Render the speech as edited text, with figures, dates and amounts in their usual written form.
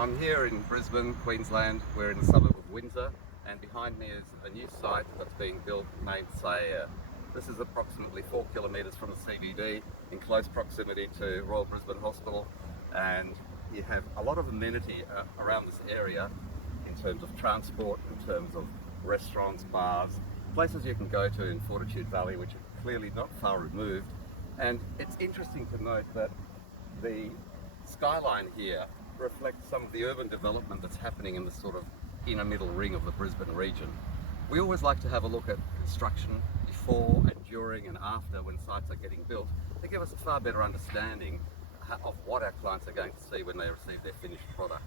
I'm here in Brisbane, Queensland. We're in the suburb of Windsor, and behind me is a new site that's being built named Sayre. This is approximately 4 kilometres from the CBD, in close proximity to Royal Brisbane Hospital, and you have a lot of amenity around this area in terms of transport, in terms of restaurants, bars, places you can go to in Fortitude Valley, which are clearly not far removed. And it's interesting to note that the skyline here reflects some of the urban development that's happening in the sort of inner middle ring of the Brisbane region. We always like to have a look at construction before and during and after when sites are getting built to give us a far better understanding of what our clients are going to see when they receive their finished product.